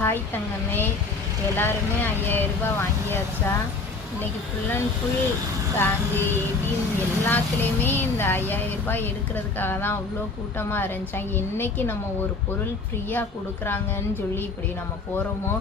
Hi தங்கமே, எல்லாருமே 5000 ரூபாய் வாங்கியாச்சா? இன்றைக்கி full and full bank ATM எல்லாத்துலேயுமே இந்த 5000 ரூபாய் எடுக்கிறதுக்காக தான் அவ்வளோ கூட்டமாக இருந்துச்சாங்க. என்றைக்கு நம்ம ஒரு பொருள் ஃப்ரீயாக கொடுக்குறாங்கன்னு சொல்லி இப்படி நம்ம போகிறோமோ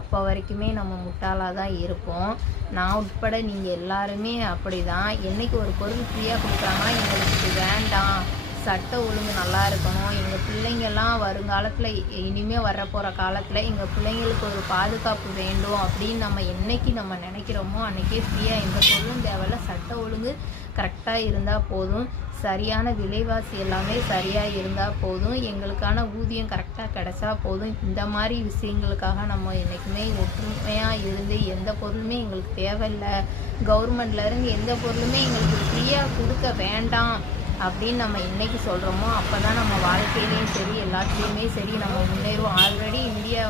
அப்போ வரைக்குமே நம்ம முட்டாளாக தான் இருப்போம். நான் உட்பட நீங்கள் எல்லாருமே அப்படி தான். என்றைக்கு ஒரு பொருள் ஃப்ரீயாக கொடுக்குறாங்கன்னா எங்களுக்கு வேண்டாம், சட்ட ஒழுங்கு நல்லா இருக்கணும், எங்கள் பிள்ளைங்கள்லாம் வருங்காலத்தில் இனிமேல் வரப்போகிற காலத்தில் எங்கள் பிள்ளைங்களுக்கு ஒரு பாதுகாப்பு வேண்டும் அப்படின்னு நம்ம என்றைக்கு நம்ம நினைக்கிறோமோ அன்றைக்கே ஃப்ரீயாக எந்த பொருளும் தேவையில்ல, சட்ட ஒழுங்கு கரெக்டாக இருந்தால் போதும், சரியான விலைவாசி எல்லாமே சரியாக இருந்தால் போதும், எங்களுக்கான ஊதியம் கரெக்டாக கிடச்சா போதும். இந்த மாதிரி விஷயங்களுக்காக நம்ம என்றைக்குமே ஒற்றுமையாக இருந்து எந்த பொருளுமே எங்களுக்கு தேவையில்லை, கவர்மெண்ட்லேருந்து எந்த பொருளுமே எங்களுக்கு ஃப்ரீயாக கொடுக்க வேண்டாம் அப்படின்னு நம்ம என்றைக்கு சொல்கிறோமோ அப்போ தான் நம்ம வாழ்க்கையிலையும் சரி எல்லாத்துலேயுமே சரி நம்ம முன்னேறுவோம். ஆல்ரெடி இந்தியா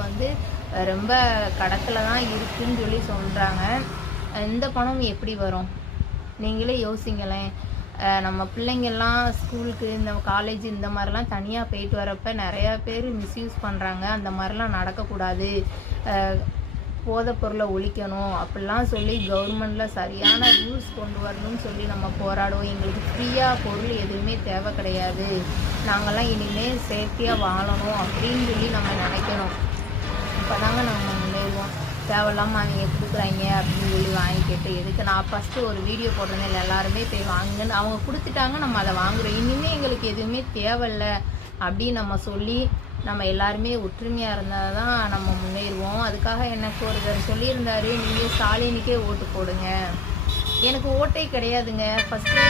ரொம்ப கடத்தில் தான் இருக்குதுன்னு சொல்லி சொல்கிறாங்க. இந்த பணம் எப்படி வரும் நீங்களே யோசிங்களேன். நம்ம பிள்ளைங்கள்லாம் ஸ்கூலுக்கு இந்த காலேஜ் இந்த மாதிரிலாம் தனியாக போயிட்டு வரப்போ நிறையா பேர் மிஸ்யூஸ் பண்ணுறாங்க. அந்த மாதிரிலாம் நடக்கக்கூடாது, போதைப் பொருளை ஒழிக்கணும் அப்படிலாம் சொல்லி கவர்மெண்ட்டில் சரியான ரூல்ஸ் கொண்டு வரணும்னு சொல்லி நம்ம போராடுவோம். எங்களுக்கு ஃப்ரீயாக பொருள் எதுவுமே தேவை கிடையாது, நாங்கள்லாம் இனிமேல் சேஃப்டியாக வாழணும் அப்படின்னு சொல்லி நம்ம நினைக்கணும். இப்போ தாங்க நம்ம முன்னேறுவோம். தேவையில்லாமல் அவங்க கொடுக்குறாங்க அப்படின்னு சொல்லி வாங்கிக்கிட்டு எதுக்கு? நான் ஃபஸ்ட்டு ஒரு வீடியோ போட்டிருந்தேன், எல்லாருமே போய் வாங்குன்னு, அவங்க கொடுத்துட்டாங்க, நம்ம அதை வாங்குகிறோம். இனிமேல் எங்களுக்கு எதுவுமே தேவையில்லை அப்படின்னு நம்ம சொல்லி நம்ம எல்லாருமே ஒற்றுமையாக இருந்தால் தான் நம்ம முன்னேறுவோம். அதுக்காக எனக்கு ஒருத்தர் சொல்லியிருந்தார், நீங்கள் ஸ்டாலினுக்கே ஓட்டு போடுங்க. எனக்கு ஓட்டே கிடையாதுங்க. ஃபஸ்ட்டு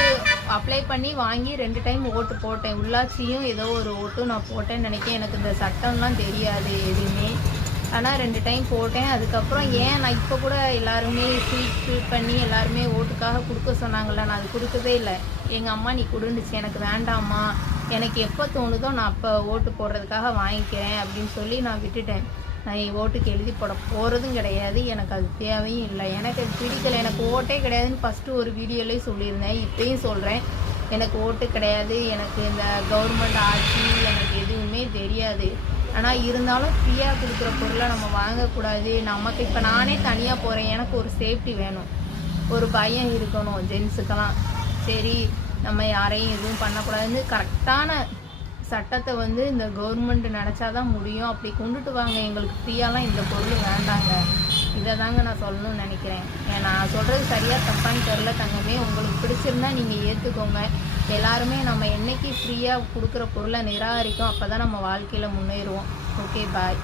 அப்ளை பண்ணி வாங்கி 2 டைம் ஓட்டு போட்டேன். உள்ளாட்சியும் ஏதோ ஒரு ஓட்டும் நான் போட்டேன்னு நினைக்கிறேன். எனக்கு இந்த சட்டம்லாம் தெரியாது எதுவுமே, ஆனால் 2 டைம் போட்டேன். அதுக்கப்புறம் ஏன் நான் இப்போ கூட எல்லாருமே சீட் ஃபில் பண்ணி எல்லாருமே ஓட்டுக்காக கொடுக்க சொன்னாங்கள்ல, நான் அது கொடுக்கவே இல்லை. எங்கள் அம்மா நீ கொடுந்துச்சு, எனக்கு வேண்டாம்மா, எனக்கு எப்போ தோணுதோ நான் அப்போ ஓட்டு போடுறதுக்காக வாங்கிக்கிறேன் அப்படின்னு சொல்லி நான் விட்டுட்டேன். நான் என் ஓட்டுக்கு எழுதி போட போகிறதும் கிடையாது, எனக்கு அது தேவையும் இல்லை, எனக்கு அது பிடிக்கலை, எனக்கு ஓட்டே கிடையாதுன்னு ஃபஸ்ட்டு ஒரு வீடியோலேயே சொல்லியிருந்தேன். இப்போயும் சொல்கிறேன், எனக்கு ஓட்டு கிடையாது, எனக்கு இந்த கவர்மெண்ட் ஆட்சி எனக்கு எதுவுமே தெரியாது. ஆனால் இருந்தாலும் ஃப்ரீயாக கொடுக்குற பொருளை நம்ம வாங்கக்கூடாது. நமக்கு இப்போ நானே தனியாக போகிறேன், எனக்கு ஒரு சேஃப்டி வேணும், ஒரு பயம் இருக்கணும் ஜென்ஸுக்கெல்லாம். சரி, நம்ம யாரையும் எதுவும் பண்ணக்கூடாதுன்னு கரெக்டான சட்டத்தை இந்த கவர்மெண்ட் நினச்சாதான் முடியும். அப்படி கொண்டுட்டு வாங்க, எங்களுக்கு ஃப்ரீயாலாம் இந்த பொருள் வேண்டாங்க. இதை தாங்க நான் சொல்லணும்னு நினைக்கிறேன். நான் சொல்கிறது சரியாக தப்பான்னு தெரில தங்கமே. உங்களுக்கு பிடிச்சிருந்தா நீங்கள் ஏற்றுக்கோங்க. எல்லாருமே நம்ம என்றைக்கு ஃப்ரீயாக கொடுக்குற பொருளை நிராகரிக்கும் அப்போ தான் நம்ம வாழ்க்கையில் முன்னேறுவோம். ஓகே, பாய்.